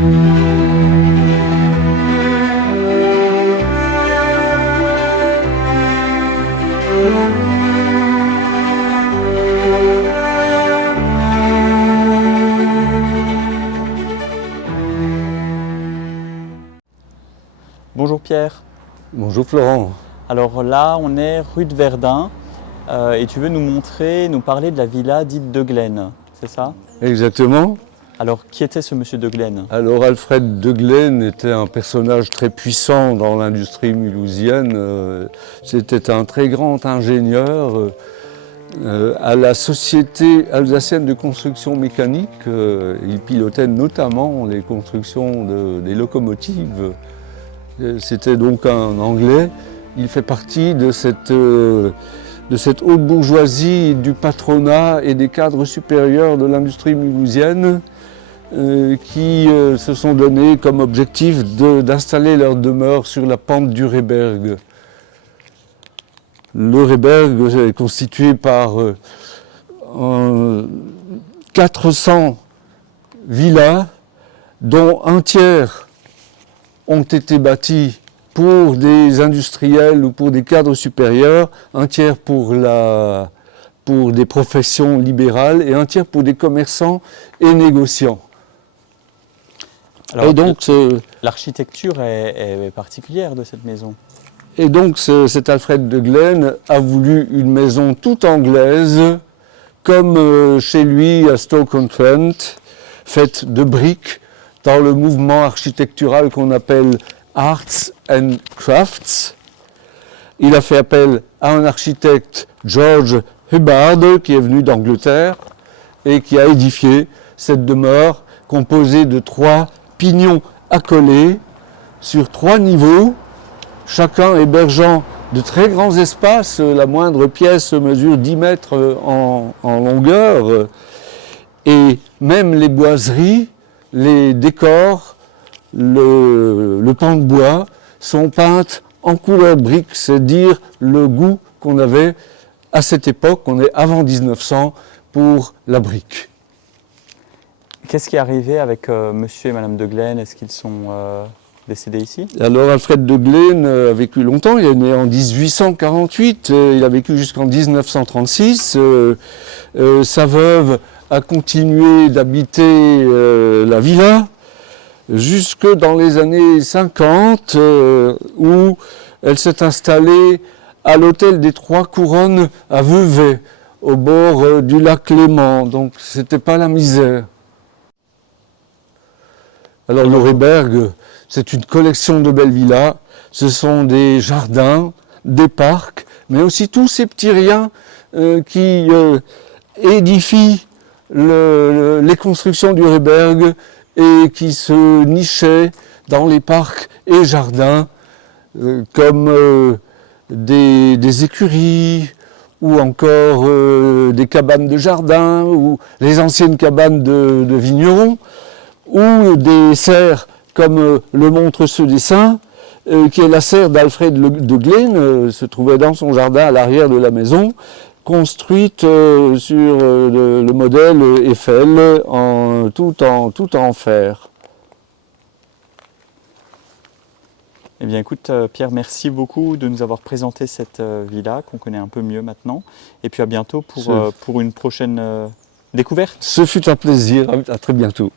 Bonjour Pierre. Bonjour Florent. Alors là, on est rue de Verdun et tu veux nous parler de la villa dite de Glen, c'est ça? Exactement. Alors, qui était ce monsieur de Glen? Alors Alfred de Glen était un personnage très puissant dans l'industrie mulhousienne. C'était un très grand ingénieur à la Société alsacienne de construction mécanique. Il pilotait notamment les constructions des locomotives. C'était donc un Anglais. Il fait partie de cette haute bourgeoisie du patronat et des cadres supérieurs de l'industrie mulhousienne qui se sont donnés comme objectif d'installer leur demeure sur la pente du Rehberg. Le Rehberg est constitué par 400 villas, dont un tiers ont été bâtis pour des industriels ou pour des cadres supérieurs, un tiers pour des professions libérales et un tiers pour des commerçants et négociants. Alors, et donc, l'architecture est particulière de cette maison. Et donc cet Alfred de Glen a voulu une maison toute anglaise, comme chez lui à Stoke-on-Trent, faite de briques, dans le mouvement architectural qu'on appelle Arts and Crafts. Il a fait appel à un architecte, George Hubbard, qui est venu d'Angleterre et qui a édifié cette demeure composée de 3 pignons accolés sur 3 niveaux, chacun hébergeant de très grands espaces. La moindre pièce mesure 10 mètres en longueur. Et même les boiseries, les décors, le pan de bois sont peintes en couleur brique. C'est dire le goût qu'on avait à cette époque, on est avant 1900, pour la brique. Qu'est-ce qui est arrivé avec monsieur et madame de Glen? Est-ce qu'ils sont décédés ici? Alors Alfred de Glen a vécu longtemps, il est né en 1848, il a vécu jusqu'en 1936. Sa veuve a continué d'habiter la villa jusque dans les années 50 où elle s'est installée à l'hôtel des Trois Couronnes à Vevey, au bord du lac Léman, donc c'était pas la misère. Alors le Rehberg, c'est une collection de belles villas, ce sont des jardins, des parcs, mais aussi tous ces petits riens qui édifient les constructions du Rehberg et qui se nichaient dans les parcs et jardins comme des écuries ou encore des cabanes de jardin ou les anciennes cabanes de vignerons ou des serres comme le montre ce dessin qui est la serre d'Alfred de Glen, se trouvait dans son jardin à l'arrière de la maison, construite sur le modèle Eiffel, tout en fer. Eh bien écoute Pierre, merci beaucoup de nous avoir présenté cette villa qu'on connaît un peu mieux maintenant. Et puis à bientôt pour une prochaine découverte. Ce fut un plaisir, à très bientôt.